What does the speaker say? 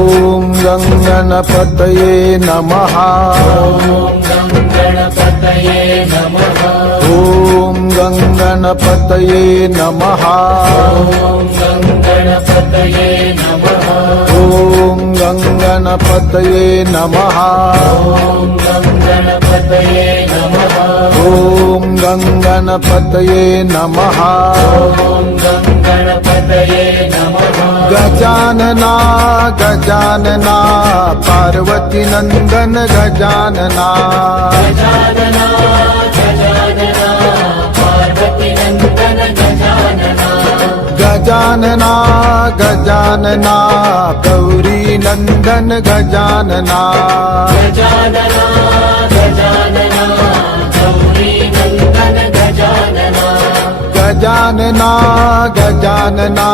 ॐ गं गणपतये नमः ॐ गं गणपतये नमः ॐ गं गणपतये नमः ॐ गं गणपतये नमः गजानना गजानना पार्वती नंदन गजानना गजानना गजानना गौरी नंदन गजानना गजानना गजानना